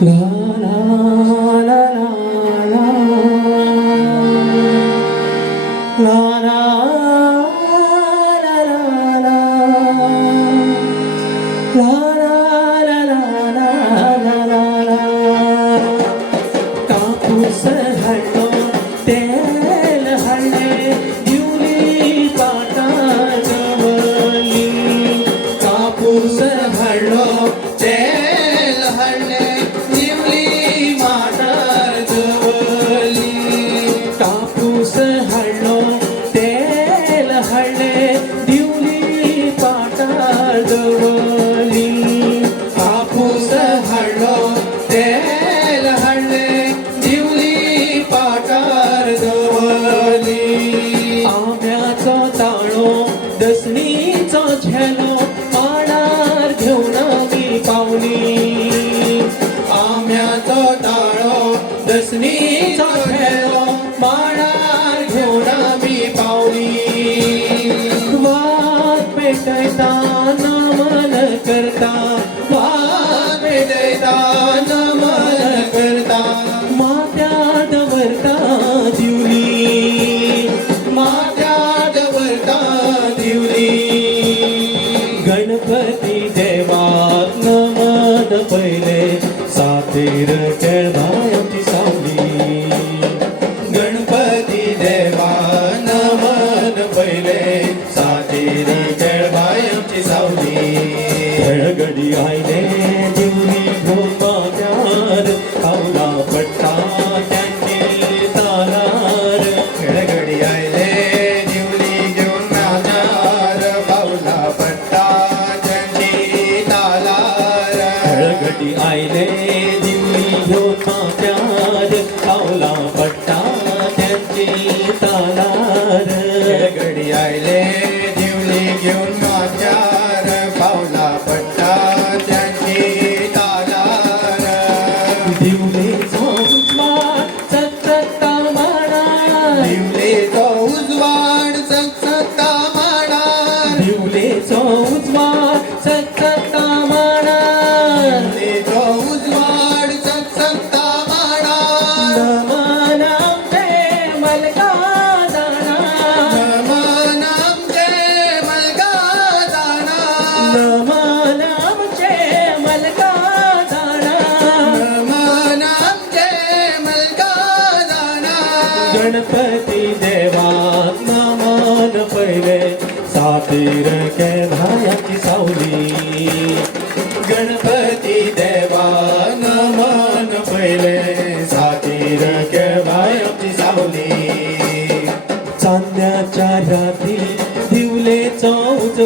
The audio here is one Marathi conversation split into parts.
La la कापूस हळलो तेल हळले दिवली पाटाळ दवली कापूस हळलो तेल हळले दिवली पाटाळ दवली आंब्याचा ताळो दसणीचा झेलो Sana गणपती देवा मान पहिले. सातीर केधायाची सावली? गणपती देवा मान पहिले. सातीर केधायाची सावली? चांद्याच्या राती दिवले चौच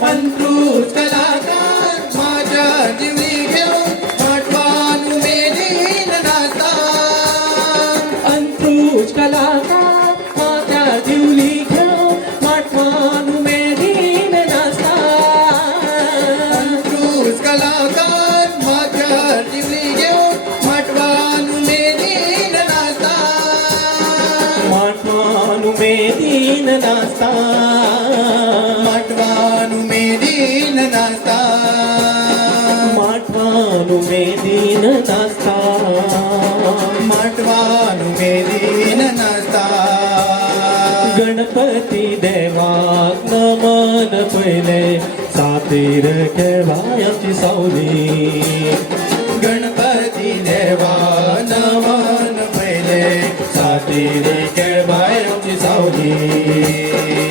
one दीन नसता माटवानुमे दीन नसता गणपती देवा नमन पहिले सातीर केवायची सावली? गणपती देवा नमन पहिले सातीर केवायची सावली?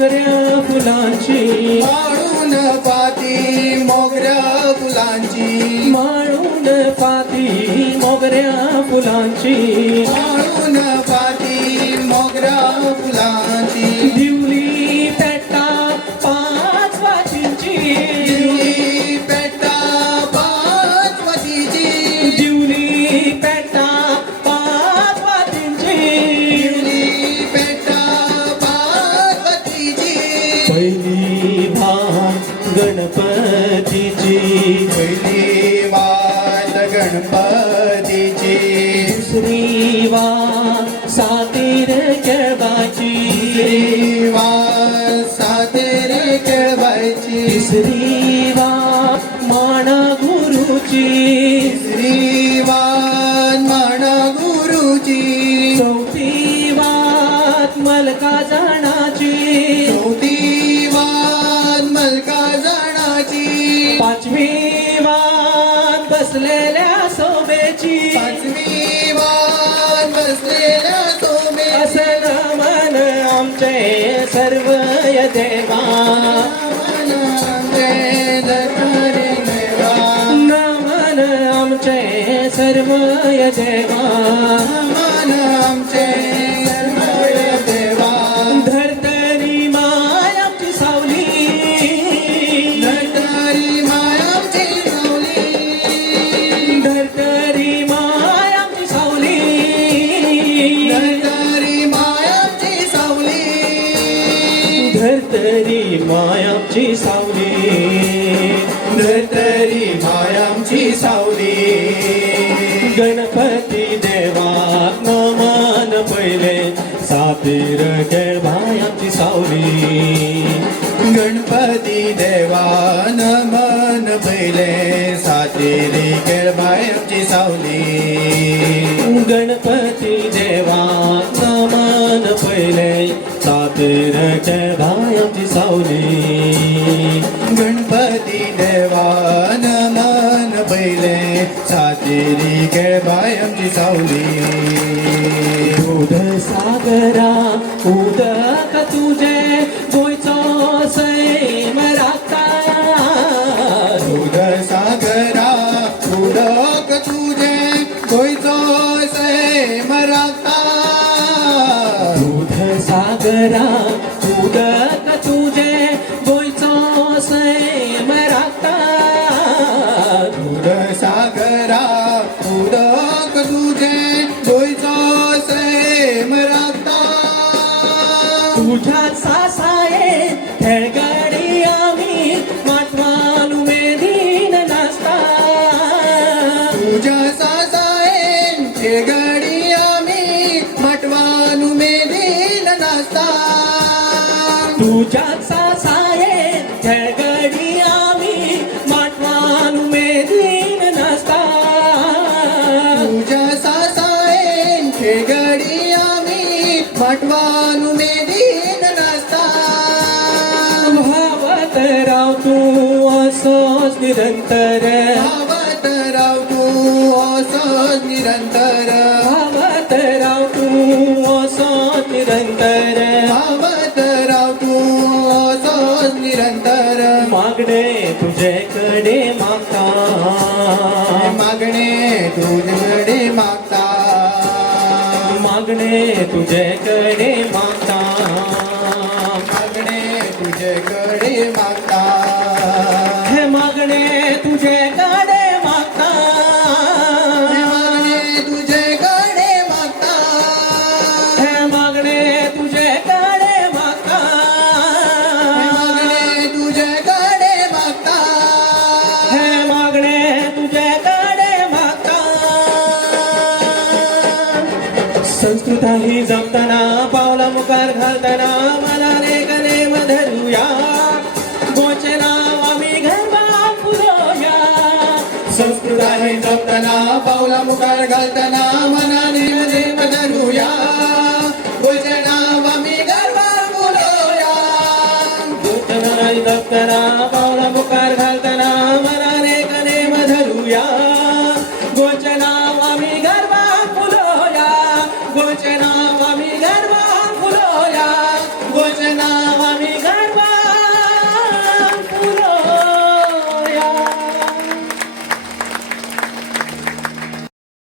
मोगऱ्या फुलांची. माळून पाती मोगऱ्या फुलांची. माळून पाती मोगऱ्या फुलांची. माळून पाती मोगऱ्या फुलांची श्रीवा वाट सातीर श्रीवा श्रीवास सातेरे श्रीवा तिसरी माणा गुरुची श्रीवान माणा गुरुची चौथी मलका जाणाची चौथी वान मलका जाणाची पाचवी वात बसलेल्या देवा नमन आमचे सर्व देवा धरतरी मायाची सावली. धरतरी मायामची सावली. गणपती देवा नमन पहिले. सातीर खेळ मायाची सावली. गणपती देवान मन पहिले. सातेरी केळबायची सावली. गणपती देवा नमन पहिले. सातीर खेळ मायाची सावली. गणपती देवान मन पहिले सातेरी केळबायची सावली. दूध सागरा उदक तुझे? गोयचो सैम राखता. दूध सागरा उडक तुझे? कोयचो से मराता दूध सागरा तुझ्या सासाये खेळगडी आम्ही माटवाल उमेदीन नाचता. तुझ्या सासायन गडी आम्ही मटवान उमेदीन नाचता. तुझ्या सासाये असोच निरंतर. भावत राव तू असं निरंतर. भावत राव तू असोच निरंतर. भावत राव तू असं निरंतर. मागणे तुझ्याकडे मागता. मागणे तुझकडे मागता. मागणे तुझ्याकडे मागता. मुखार घालताना मना